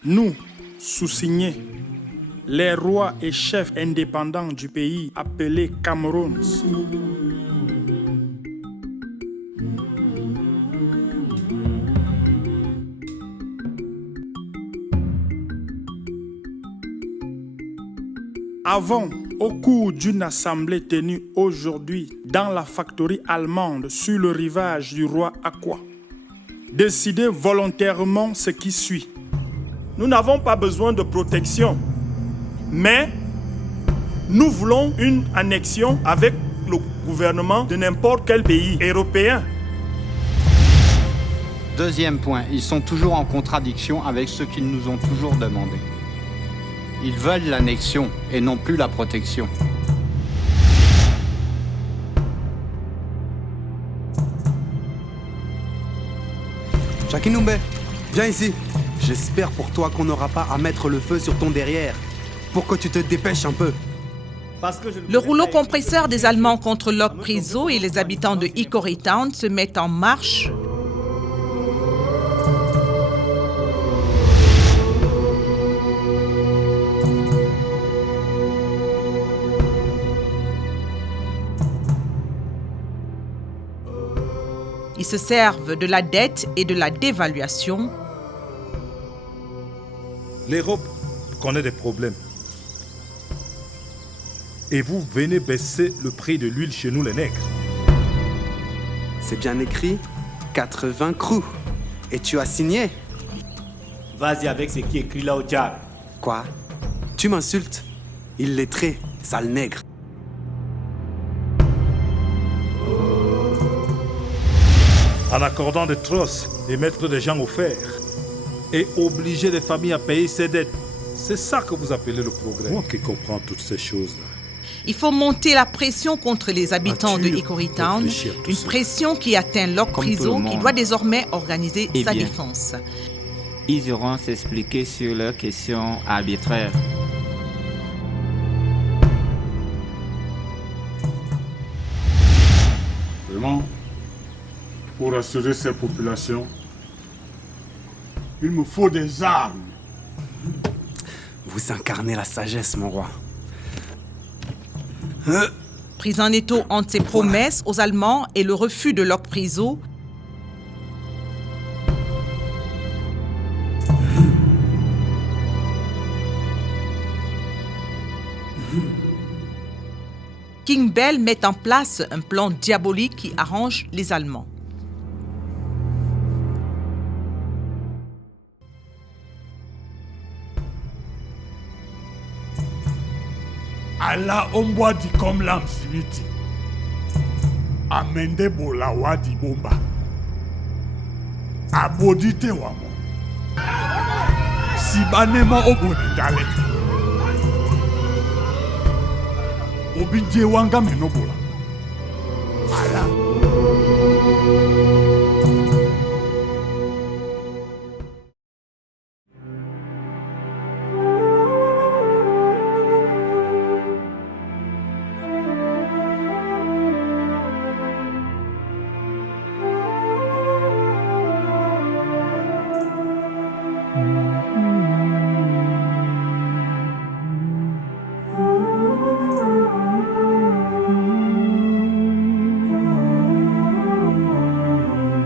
Nous, sous-signés, les rois et chefs indépendants du pays appelé Cameroun, avons, au cours d'une assemblée tenue aujourd'hui dans la factory allemande sur le rivage du roi Akwa, décidé volontairement ce qui suit. Nous n'avons pas besoin de protection, mais nous voulons une annexion avec le gouvernement de n'importe quel pays européen. Deuxième point, ils sont toujours en contradiction avec ce qu'ils nous ont toujours demandé. Ils veulent l'annexion et non plus la protection. Chakinumbe, viens ici. J'espère pour toi qu'on n'aura pas à mettre le feu sur ton derrière. Pour que tu te dépêches un peu. Le rouleau compresseur des Allemands contre Lok Priso et les habitants de Hickory Town se met en marche. Ils se servent de la dette et de la dévaluation. L'Europe connaît des problèmes. Et vous venez baisser le prix de l'huile chez nous les nègres. C'est bien écrit, 80 crous. Et tu as signé. Vas-y avec ce qui est écrit là au diable. Quoi? Tu m'insultes? Illettré, sale nègre. En accordant des trosses et mettre des gens au fer. Et obliger les familles à payer ses dettes. C'est ça que vous appelez le progrès. Moi qui comprends toutes ces choses-là. Il faut monter la pression contre les habitants de Hickory Town, une ça. pression qui atteint Lok Priso, qui doit désormais organiser sa bien, défense. Ils iront s'expliquer sur leurs questions arbitraires. Vraiment, pour assurer ces populations, il me faut des armes. Vous incarnez la sagesse, mon roi. Pris en étau entre ses promesses aux Allemands et le refus de Lok Priso, King Bell met en place un plan diabolique qui arrange les Allemands. Allah ombwa di comme l'âme simiti. Amende bola wa di bomba. Abodite wamo. Sibanema oboni dale. Obidje wanga menobola. Allah.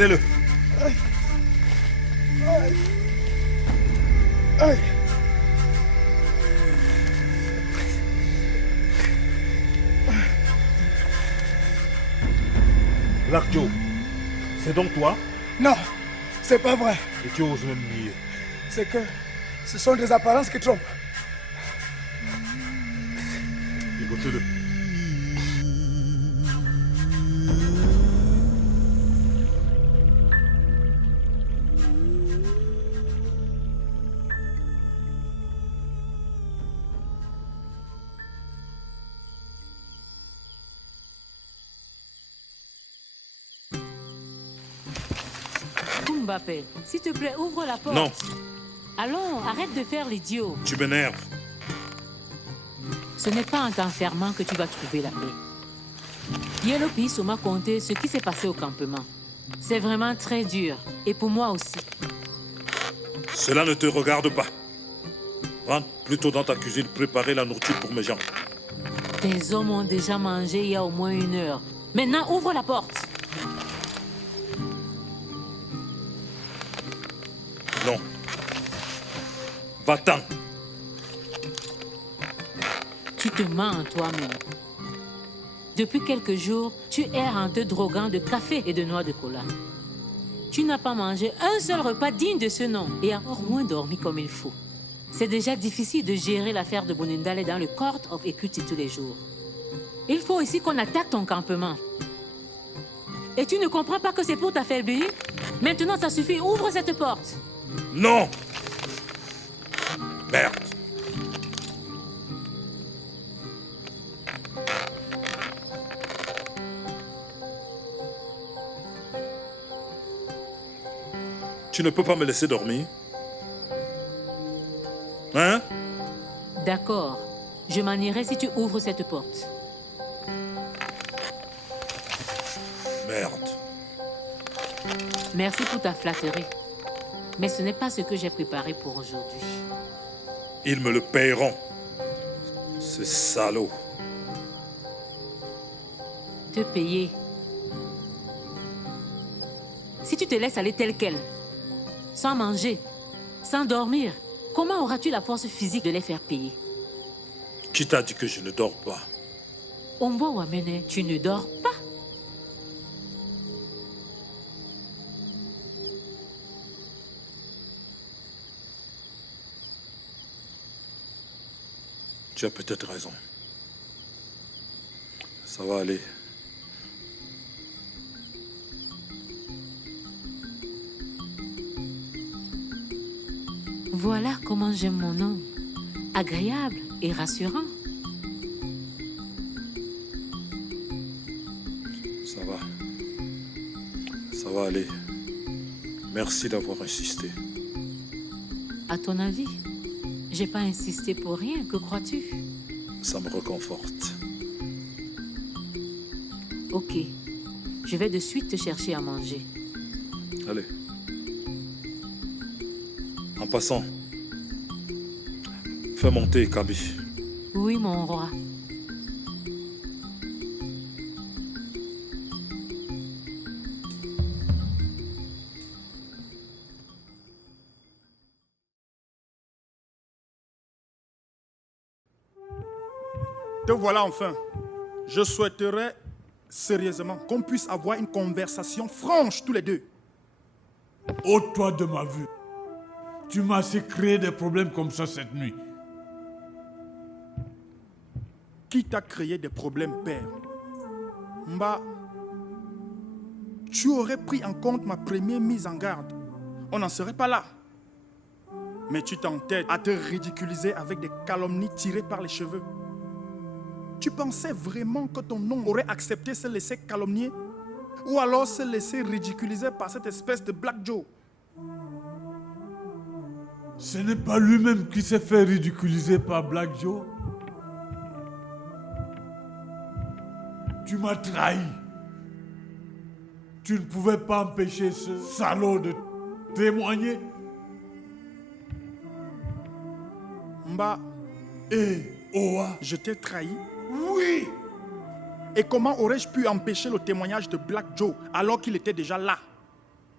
Tenez-le. Black Joe, c'est donc toi? Non, c'est pas vrai. Et tu oses même nier. C'est que ce sont des apparences qui trompent. Écoutez-le. Mbappé, s'il te plaît, ouvre la porte. Non. Allons, arrête de faire l'idiot. Tu m'énerves. Ce n'est pas en t'enfermant que tu vas trouver la paix. Yellow Piece m'a conté ce qui s'est passé au campement. C'est vraiment très dur. Et pour moi aussi. Cela ne te regarde pas. Rentre plutôt dans ta cuisine préparer la nourriture pour mes gens. Tes hommes ont déjà mangé il y a au moins 1 heure. Maintenant, ouvre la porte. Non. Va-t'en. Tu te mens en toi-même. Depuis quelques jours, tu erres en te droguant de café et de noix de cola. Tu n'as pas mangé un seul repas digne de ce nom et encore moins dormi comme il faut. C'est déjà difficile de gérer l'affaire de Bonindale dans le Court of Equity tous les jours. Il faut aussi qu'on attaque ton campement. Et tu ne comprends pas que c'est pour t'affaiblir? Maintenant, ça suffit. Ouvre cette porte. Non. Merde. Tu ne peux pas me laisser dormir? Hein? D'accord. Je m'en irai si tu ouvres cette porte. Merde. Merci pour ta flatterie. Mais ce n'est pas ce que j'ai préparé pour aujourd'hui. Ils me le paieront. Ces salauds. Te payer. Si tu te laisses aller tel quel, sans manger, sans dormir, comment auras-tu la force physique de les faire payer? Qui t'a dit que je ne dors pas? Ombo Wamene, tu ne dors pas? Tu as peut-être raison. Ça va aller. Voilà comment j'aime mon homme. Agréable et rassurant. Ça va. Ça va aller. Merci d'avoir insisté. À ton avis, j'ai pas insisté pour rien, que crois-tu? Ça me réconforte. Ok, je vais de suite te chercher à manger. Allez. En passant, fais monter Kabi. Oui, mon roi. Te voilà enfin. Je souhaiterais sérieusement qu'on puisse avoir une conversation franche tous les deux. Ôte-toi de ma vue. Tu m'as assez créé des problèmes comme ça cette nuit. Qui t'a créé des problèmes, père? Mba, tu aurais pris en compte ma première mise en garde. On n'en serait pas là. Mais tu t'entêtes à te ridiculiser avec des calomnies tirées par les cheveux. Tu pensais vraiment que ton nom aurait accepté se laisser calomnier? Ou alors se laisser ridiculiser par cette espèce de Black Joe? Ce n'est pas lui-même qui s'est fait ridiculiser par Black Joe. Tu m'as trahi. Tu ne pouvais pas empêcher ce salaud de témoigner. Mba, Oa, je t'ai trahi? oui! Et comment aurais-je pu empêcher le témoignage de Black Joe alors qu'il était déjà là?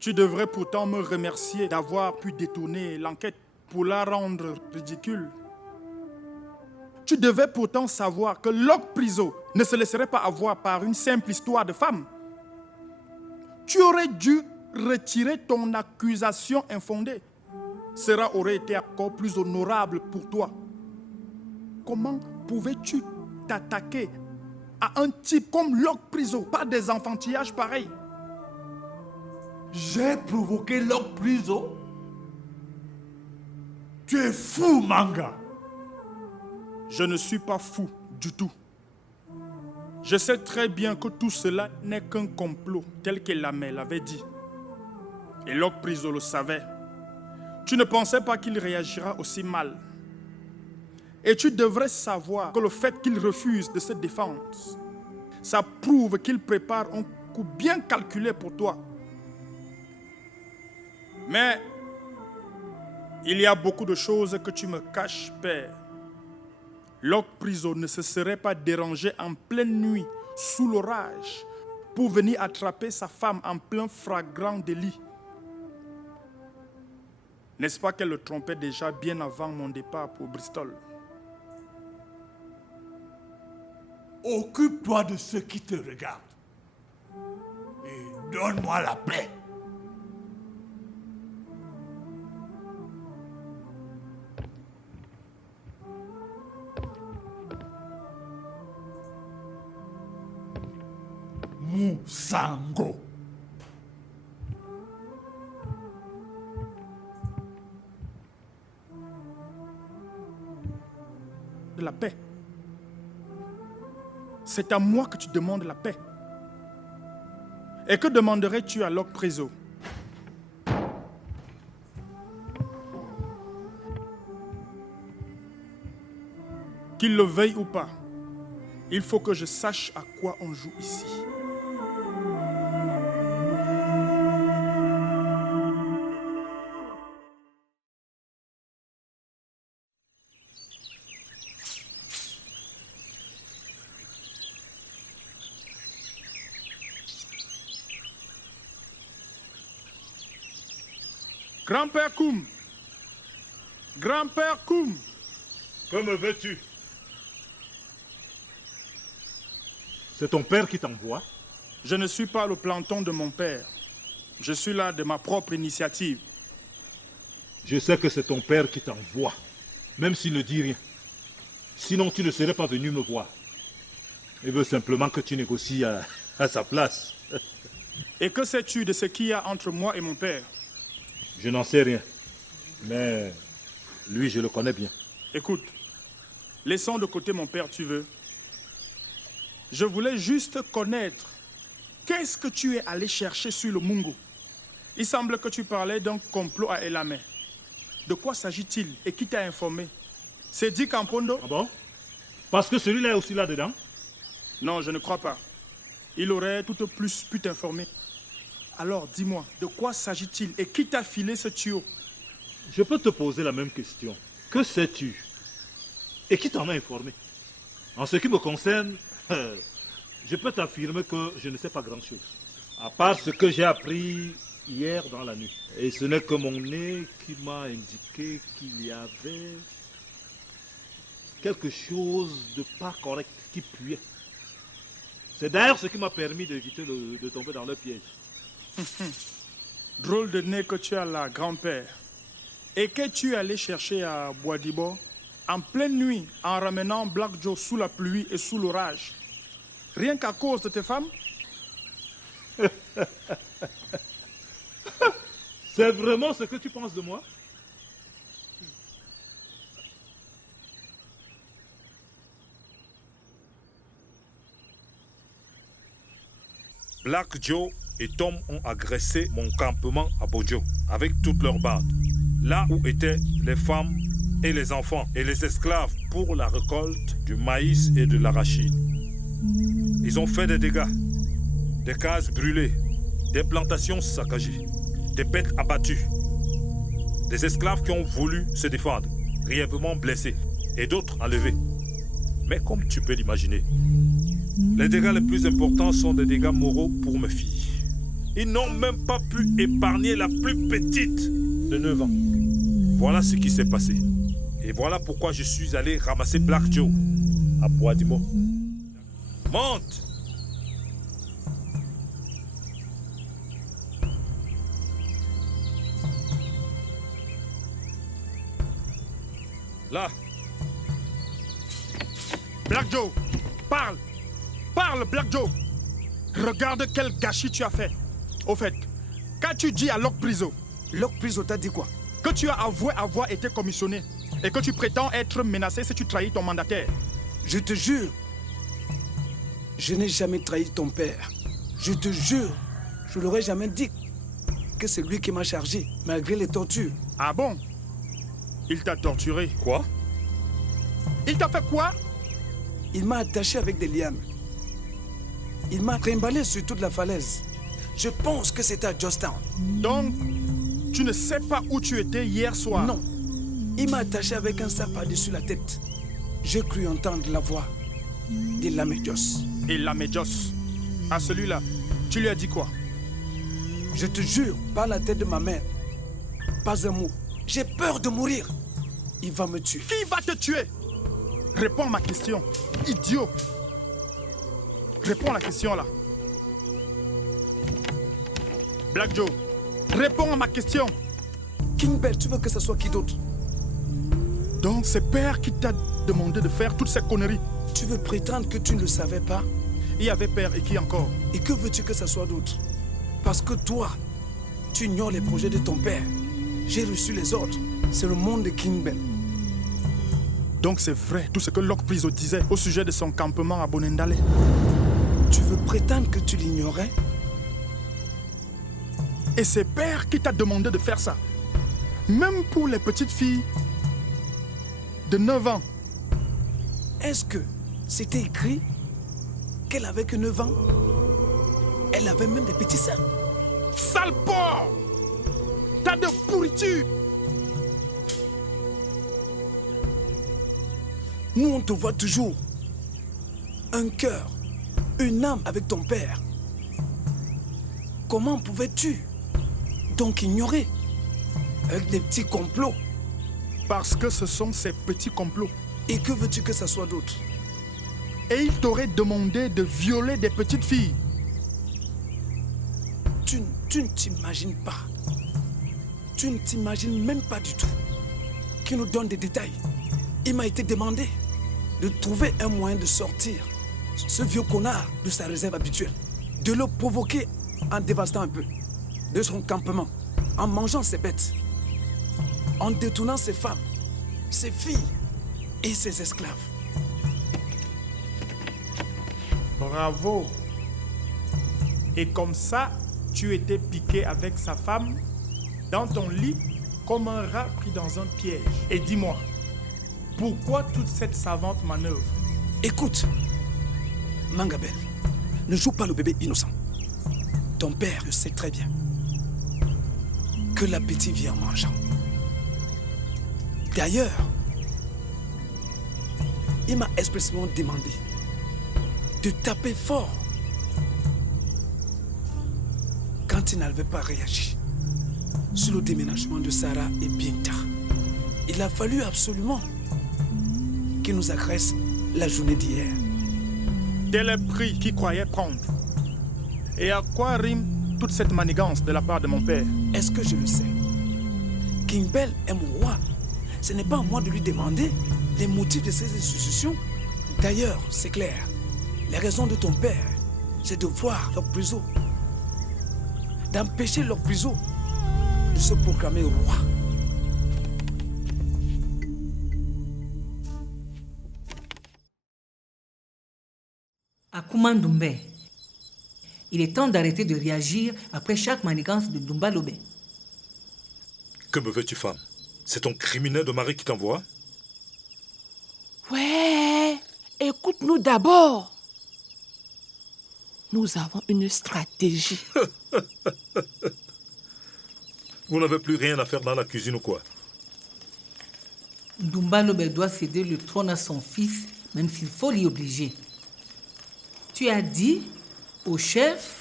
Tu devrais pourtant me remercier d'avoir pu détourner l'enquête pour la rendre ridicule. Tu devais pourtant savoir que Locke Priso ne se laisserait pas avoir par une simple histoire de femme. Tu aurais dû retirer ton accusation infondée. Cela aurait été encore plus honorable pour toi. Comment pouvais-tu t'attaquer à un type comme Locke Priso par des enfantillages pareils? J'ai provoqué Locke Priso? Tu es fou, Manga. Je ne suis pas fou du tout. Je sais très bien que tout cela n'est qu'un complot, tel que Lamé l'avait dit. Et Locke Priso le savait. Tu ne pensais pas qu'il réagira aussi mal. Et tu devrais savoir que le fait qu'il refuse de se défendre, ça prouve qu'il prépare un coup bien calculé pour toi. Mais il y a beaucoup de choses que tu me caches, père. Locke Priso ne se serait pas dérangé en pleine nuit, sous l'orage, pour venir attraper sa femme en plein flagrant délit. N'est-ce pas qu'elle le trompait déjà bien avant mon départ pour Bristol? Occupe-toi de ceux qui te regardent. Et donne-moi la paix. Musango. De la paix. C'est à moi que tu demandes la paix. Et que demanderais-tu à Locke Priso? Qu'il le veuille ou pas, il faut que je sache à quoi on joue ici. Grand-père Koum! Grand-père Koum! Que me veux-tu? C'est ton père qui t'envoie? Je ne suis pas le planton de mon père. Je suis là de ma propre initiative. Je sais que c'est ton père qui t'envoie, même s'il ne dit rien. Sinon, tu ne serais pas venu me voir. Il veut simplement que tu négocies à sa place. Et que sais-tu de ce qu'il y a entre moi et mon père? Je n'en sais rien. Mais lui, je le connais bien. Écoute, laissons de côté mon père, tu veux. Je voulais juste connaître qu'est-ce que tu es allé chercher sur le Mungo. Il semble que tu parlais d'un complot à Elamé. De quoi s'agit-il et qui t'a informé? C'est Dick Ampondo? Ah bon? Parce que celui-là est aussi là-dedans? Non, je ne crois pas. Il aurait tout au plus pu t'informer. Alors, dis-moi, de quoi s'agit-il et qui t'a filé ce tuyau? Je peux te poser la même question. Que sais-tu? Et qui t'en a informé? En ce qui me concerne, je peux t'affirmer que je ne sais pas grand-chose. À part ce que j'ai appris hier dans la nuit. Et ce n'est que mon nez qui m'a indiqué qu'il y avait quelque chose de pas correct qui puait. C'est d'ailleurs ce qui m'a permis d'éviter de tomber dans le piège. Drôle de nez que tu as là, grand-père. Et que tu es allé chercher à Boadibo en pleine nuit en ramenant Black Joe sous la pluie et sous l'orage. Rien qu'à cause de tes femmes? C'est vraiment ce que tu penses de moi? Black Joe et Tom ont agressé mon campement à Bojo avec toutes leurs bandes, là où étaient les femmes et les enfants et les esclaves pour la récolte du maïs et de l'arachide. Ils ont fait des dégâts, des cases brûlées, des plantations saccagées, des bêtes abattues, des esclaves qui ont voulu se défendre, grièvement blessés, et d'autres enlevés. Mais comme tu peux l'imaginer, les dégâts les plus importants sont des dégâts moraux pour mes filles. Ils n'ont même pas pu épargner la plus petite de 9 ans. Voilà ce qui s'est passé. Et voilà pourquoi je suis allé ramasser Black Joe à Bois-Dimo. Monte! Là. Black Joe, parle. Parle, Black Joe. Regarde quel gâchis tu as fait. Au fait, qu'as-tu dit à Locke Priso? Locke Priso t'a dit quoi? Que tu as avoué avoir été commissionné et que tu prétends être menacé si tu trahis ton mandataire. Je te jure, je n'ai jamais trahi ton père. Je te jure, je l'aurais jamais dit que c'est lui qui m'a chargé, malgré les tortures. Ah bon? Il t'a torturé. Quoi? Il t'a fait quoi? Il m'a attaché avec des lianes. Il m'a trimballé sur toute la falaise. Je pense que c'était à Georgetown. Donc, tu ne sais pas où tu étais hier soir? Non. Il m'a attaché avec un sac par-dessus la tête. J'ai cru entendre la voix de Lamejos. Et Lamejos, à celui-là, tu lui as dit quoi? Je te jure, par la tête de ma mère, pas un mot. J'ai peur de mourir. Il va me tuer. Qui va te tuer? Réponds à ma question, idiot. Réponds à la question là. Black Joe, réponds à ma question. King Bell, tu veux que ce soit qui d'autre? Donc c'est Père qui t'a demandé de faire toutes ces conneries. Tu veux prétendre que tu ne le savais pas? Il y avait Père et qui encore? Et que veux-tu que ce soit d'autre? Parce que toi, tu ignores les projets de ton père. J'ai reçu les ordres. C'est le monde de King Bell. Donc c'est vrai tout ce que Locke Priso disait au sujet de son campement à Bonendale. Tu veux prétendre que tu l'ignorais? Et c'est Père qui t'a demandé de faire ça. Même pour les petites filles de 9 ans. Est-ce que c'était écrit qu'elle avait que 9 ans? Elle avait même des petits seins. Sale porc! T'as de pourriture! Nous, on te voit toujours. Un cœur, une âme avec ton père. Comment pouvais-tu donc ignorer avec des petits complots? Parce que ce sont ces petits complots. Et que veux-tu que ça soit d'autre? Et il t'aurait demandé de violer des petites filles. Tu ne t'imagines pas. Tu ne t'imagines même pas du tout. Qui nous donne des détails. Il m'a été demandé de trouver un moyen de sortir ce vieux connard de sa réserve habituelle. De le provoquer en dévastant un peu de son campement, en mangeant ses bêtes, en détournant ses femmes, ses filles et ses esclaves. Bravo. Et comme ça, tu étais piqué avec sa femme dans ton lit comme un rat pris dans un piège. Et dis-moi, pourquoi toute cette savante manœuvre? Écoute, Mangabel, ne joue pas le bébé innocent. Ton père le sait très bien que l'appétit vient en mangeant. D'ailleurs, il m'a expressément demandé de taper fort quand il n'avait pas réagi sur le déménagement de Sarah et Binta. Il a fallu absolument qu'il nous agresse la journée d'hier. Tel est le prix qu'il croyait prendre. Et à quoi rime toute cette manigance de la part de mon père? Est-ce que je le sais? King Bell est mon roi. Ce n'est pas à moi de lui demander les motifs de ces institutions. D'ailleurs, c'est clair. La raison de ton père, c'est de voir Locke Priso, d'empêcher Locke Priso de se proclamer roi. Akuma Ndoumbe, il est temps d'arrêter de réagir après chaque manigance de Dumba Lobé. Que me veux-tu, femme? C'est ton criminel de mari qui t'envoie? Ouais, écoute-nous d'abord. Nous avons une stratégie. Vous n'avez plus rien à faire dans la cuisine ou quoi? Dumba Lobé doit céder le trône à son fils, même s'il faut l'y obliger. Tu as dit au chef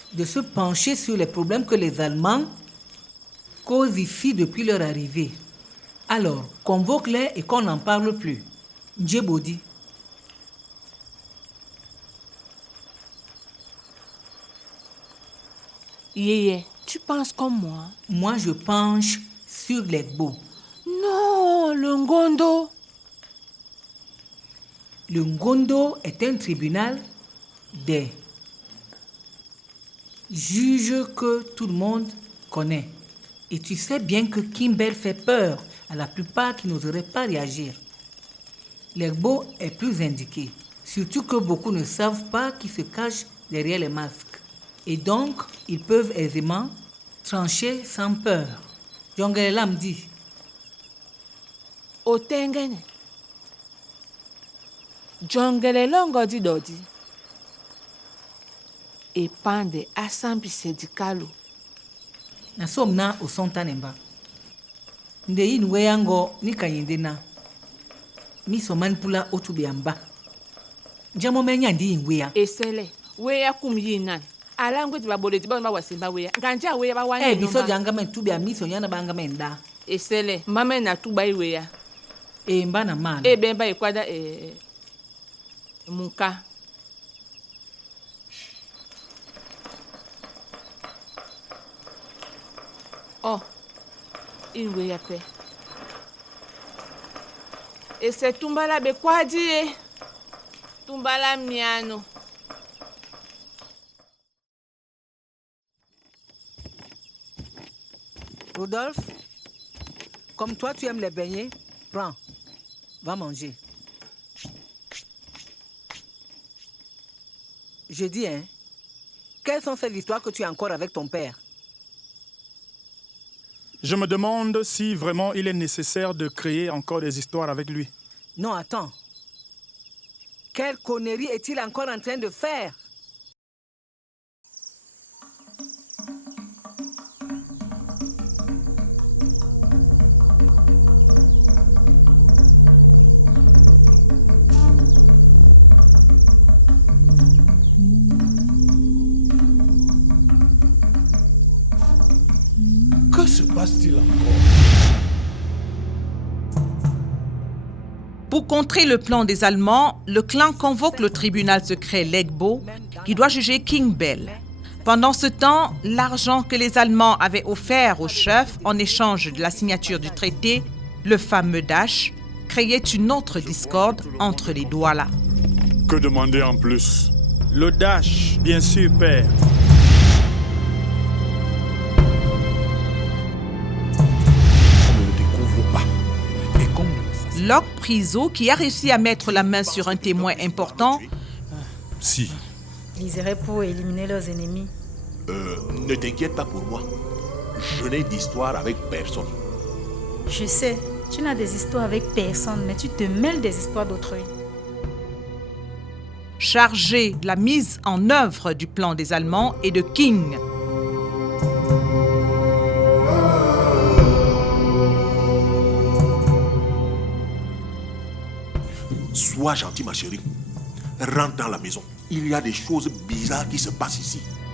de se pencher sur les problèmes que les Allemands causent ici depuis leur arrivée. Alors, convoque-les et qu'on n'en parle plus. Djebodi. Yeye, tu penses comme moi? Moi, je penche sur l'Egbo. Non, le Ngondo. Le Ngondo est un tribunal des juges que tout le monde connaît. Et tu sais bien que Kimbell fait peur à la plupart qui n'oseraient pas réagir. L'Egbo est plus indiqué, surtout que beaucoup ne savent pas qui se cache derrière les masques. Et donc, ils peuvent aisément trancher sans peur. Jongelela me dit. Otengene. Jongelela ngodi dodi. Et pande assemblée syndicale. Nasomna osontanemba. Ndei nweyango nikayendena. Misoman pula otubiamba. Jamo menya ndi ingweya. Esele, weya kumyinan. Alangwe tibabole tibaba wasimba weya. Nganja weya ba wanya. Biso janga men tubia miso nyana banga menda. Esele, mama na tuba weya. Mbana man. Bemba ekwada munka. Oh, il weya pe. Et c'est tumbala be kwadi. Tumbala miano. Rodolphe, comme toi tu aimes les beignets, prends, va manger. Je dis, quelles sont ces histoires que tu as encore avec ton père? Je me demande si vraiment il est nécessaire de créer encore des histoires avec lui. Non, attends. Quelle connerie est-il encore en train de faire? Que se passe-t-il encore? Pour contrer le plan des Allemands, le clan convoque le tribunal secret Legbo qui doit juger Kimbell. Pendant ce temps, l'argent que les Allemands avaient offert au chef en échange de la signature du traité, le fameux Dash, créait une autre discorde entre les Douala. Que demander en plus? Le Dash, bien sûr, père. Locke Priso, qui a réussi à mettre la main sur un témoin important, Si. Ils iraient pour éliminer leurs ennemis. Ne t'inquiète pas pour moi. Je n'ai d'histoire avec personne. Je sais, tu n'as des histoires avec personne, mais tu te mêles des histoires d'autrui. chargé de la mise en œuvre du plan des Allemands et de King. Sois gentil, ma chérie. Rentre dans la maison. Il y a des choses bizarres qui se passent ici.